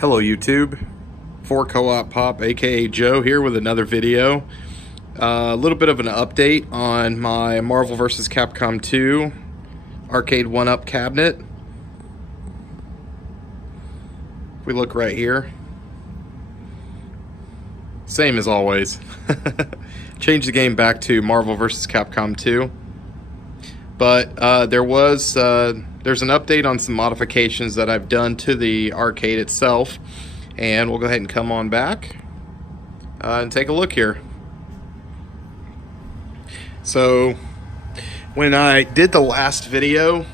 Hello YouTube, for Co-op Pop aka Joe here with another video. A little bit of an update on my Marvel vs. Capcom 2 Arcade1UP cabinet. If we look right here, same as always. Changed the game back to Marvel vs. Capcom 2. But there's an update on some modifications that I've done to the arcade itself, and we'll go ahead and come on back and take a look here. So when I did the last video,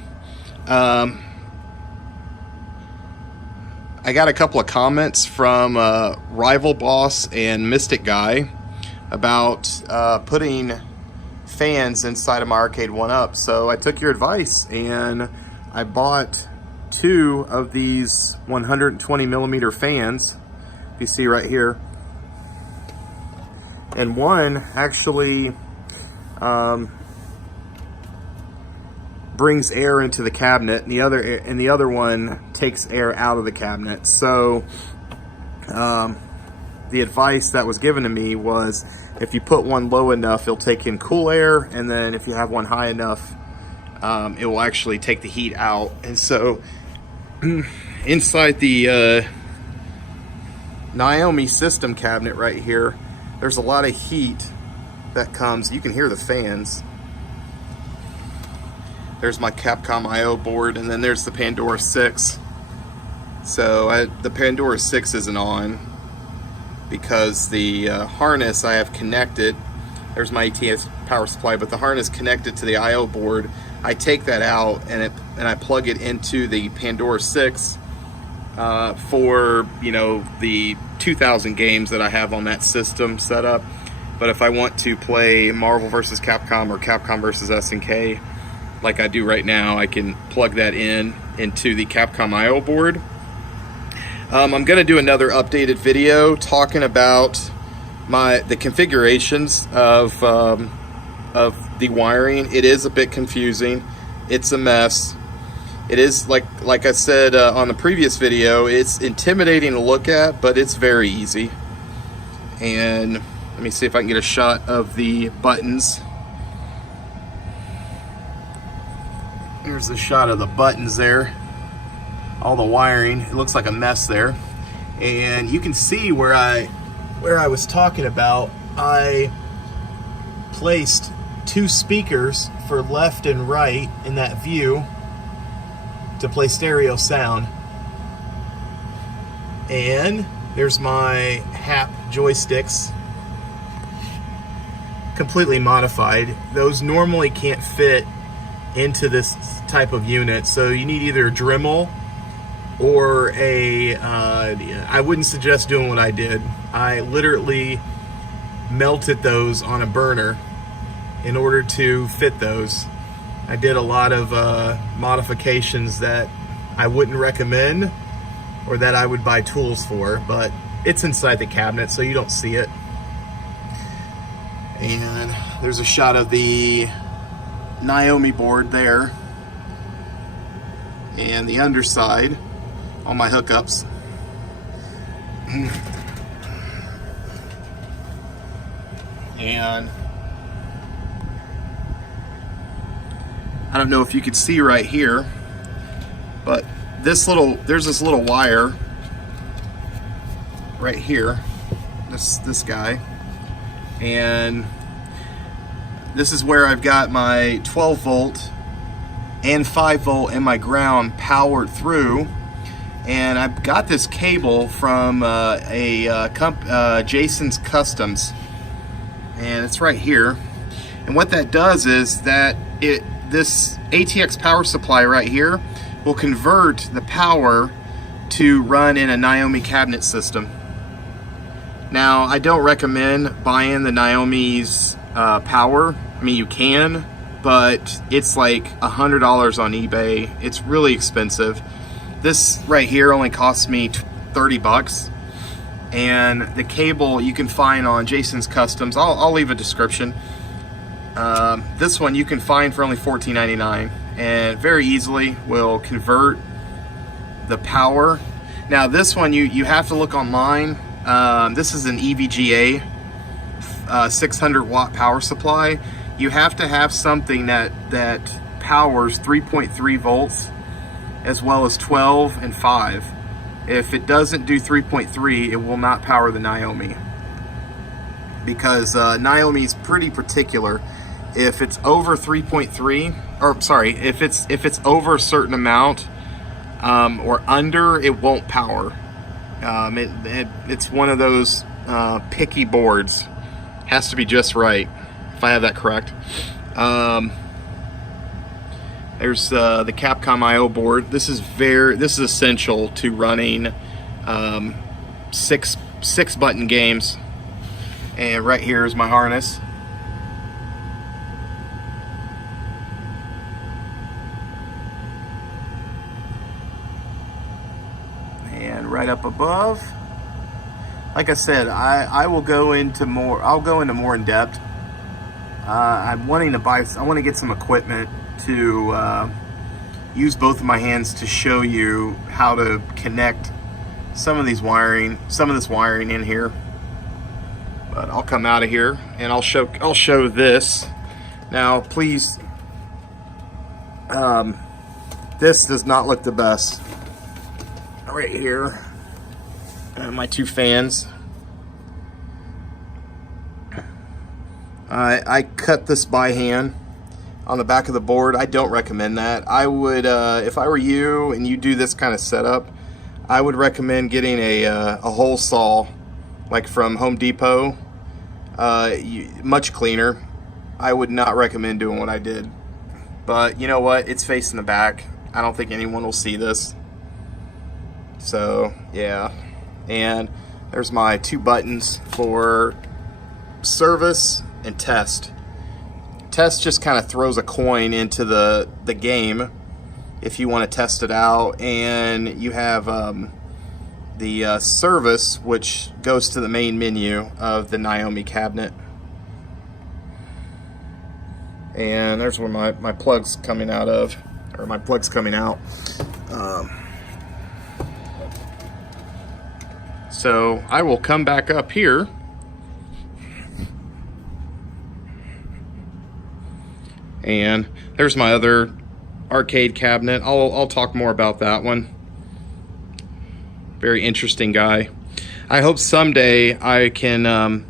I got a couple of comments from Rival Boss and Mystic Guy about putting fans inside of my Arcade1UP. So I took your advice and I bought two of these 120 millimeter fans, you see right here, and one actually brings air into the cabinet, and the other one takes air out of the cabinet. So the advice that was given to me was, if you put one low enough, it'll take in cool air, and then if you have one high enough, it will actually take the heat out. And so inside the Naomi system cabinet right here, there's a lot of heat that comes. You can hear the fans. There's my Capcom I/O board, and then there's the Pandora 6. So the Pandora 6 isn't on because the harness I have connected, there's my ATS power supply, but the harness connected to the I/O board, I take that out and I plug it into the Pandora 6 for, you know, the 2,000 games that I have on that system set up. But if I want to play Marvel vs. Capcom or Capcom vs. SNK, like I do right now, I can plug that into the Capcom I/O board. I'm going to do another updated video talking about the configurations of the wiring. It is a bit confusing. It's a mess. It is, like I said on the previous video, it's intimidating to look at, but it's very easy. And let me see if I can get a shot of the buttons. Here's the shot of the buttons there. All the wiring, it looks like a mess there. And you can see where I was talking about, I placed two speakers for left and right in that view to play stereo sound. And there's my HAP joysticks, completely modified. Those normally can't fit into this type of unit, so you need either a Dremel or I wouldn't suggest doing what I did. I literally melted those on a burner in order to fit those. I did a lot of modifications that I wouldn't recommend or that I would buy tools for, but it's inside the cabinet so you don't see it. And there's a shot of the Naomi board there and the underside on my hookups. And I don't know if you could see right here, but there's this little wire right here, this guy, and this is where I've got my 12 volt and 5 volt and my ground powered through. And I've got this cable from Jason's Customs, and it's right here. And what that does is that this ATX power supply right here will convert the power to run in a Naomi cabinet system. Now, I don't recommend buying the Naomi's power. I mean, you can, but it's like $100 on eBay. It's really expensive. This right here only cost me 30 bucks, and the cable you can find on Jason's Customs. I'll leave a description. This one you can find for only $14.99, and very easily will convert the power Now this one you have to look online. This is an EVGA 600 watt power supply. You have to have something that powers 3.3 volts as well as 12 and 5. If it doesn't do 3.3, it will not power the Naomi, because Naomi's pretty particular. If it's over 3.3, or sorry, if it's over a certain amount or under, it won't power. It's one of those picky boards. Has to be just right, if I have that correct. There's the Capcom I/O board. This is essential to running six button games. And right here is my harness. And right up above, like I said, I will go into more. I'll go into more in depth. I'm wanting to buy. I want to get some equipment to use both of my hands to show you how to connect some of this wiring in here. But I'll come out of here and I'll show this. Now, please, this does not look the best. Right here, my two fans. I cut this by hand on the back of the board. I don't recommend that. I would, if I were you and you do this kind of setup, I would recommend getting a hole saw, like from Home Depot. Much cleaner. I would not recommend doing what I did. But you know what? It's facing the back. I don't think anyone will see this. So yeah. And there's my two buttons for service and test. Test just kind of throws a coin into the game if you want to test it out, and you have the service, which goes to the main menu of the Naomi cabinet. And there's where my plug's coming out of, or my plug's coming out. So I will come back up here. And there's my other arcade cabinet. I'll talk more about that one. Very interesting guy. I hope someday I can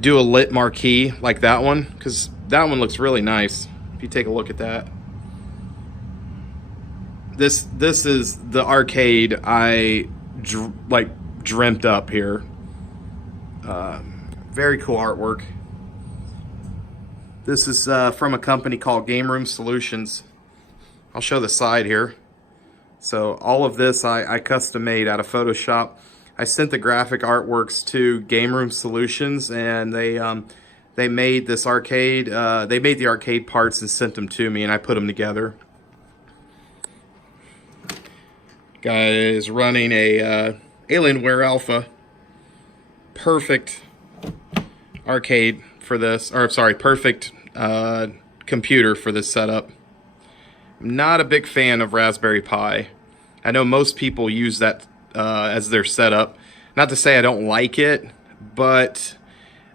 do a lit marquee like that one, because that one looks really nice. If you take a look at that. This is the arcade I dreamt up here. Very cool artwork. This is from a company called Game Room Solutions. I'll show the side here. So all of this I custom made out of Photoshop. I sent the graphic artworks to Game Room Solutions, and they made this arcade. They made the arcade parts and sent them to me, and I put them together. Guy is running a Alienware Alpha. Perfect arcade for this, or sorry, perfect computer for this setup. I'm not a big fan of Raspberry Pi. I know most people use that as their setup. Not to say I don't like it, but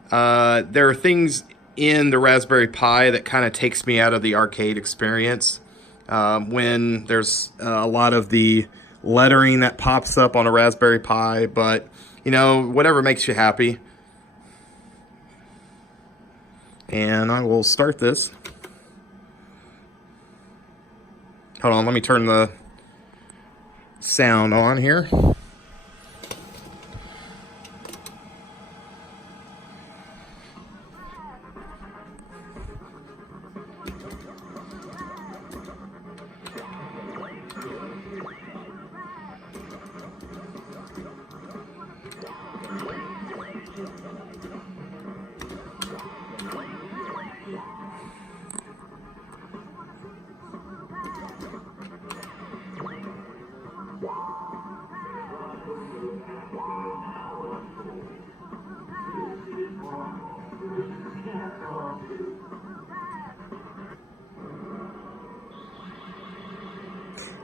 there are things in the Raspberry Pi that kind of takes me out of the arcade experience. When there's a lot of the lettering that pops up on a Raspberry Pi, but you know, whatever makes you happy. And I will start this. Hold on, let me turn the sound on here.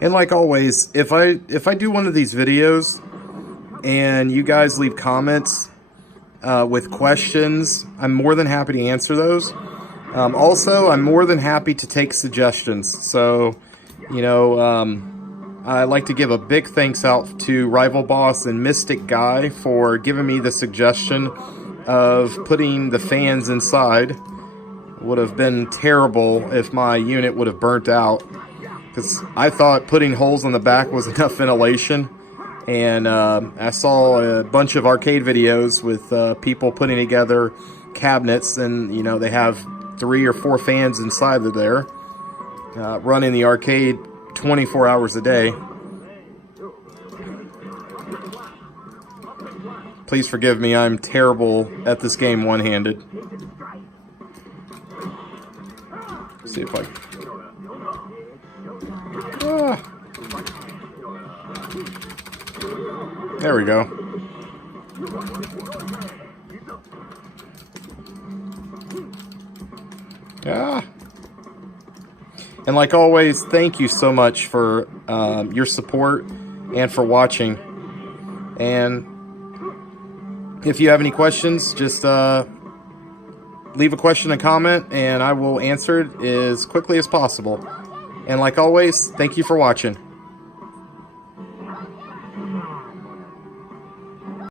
And like always, if I do one of these videos and you guys leave comments with questions, I'm more than happy to answer those. Also, I'm more than happy to take suggestions. So, you know, I'd like to give a big thanks out to Rival Boss and Mystic Guy for giving me the suggestion of putting the fans inside. Would have been terrible if my unit would have burnt out, because I thought putting holes on the back was enough ventilation. And I saw a bunch of arcade videos with people putting together cabinets, and you know, they have 3 or 4 fans inside of there, running the arcade 24 hours a day. Please forgive me, I'm terrible at this game one-handed. See if I... There we go. And like always, thank you so much for your support and for watching. And if you have any questions, just leave a question and comment, and I will answer it as quickly as possible. And like always, thank you for watching.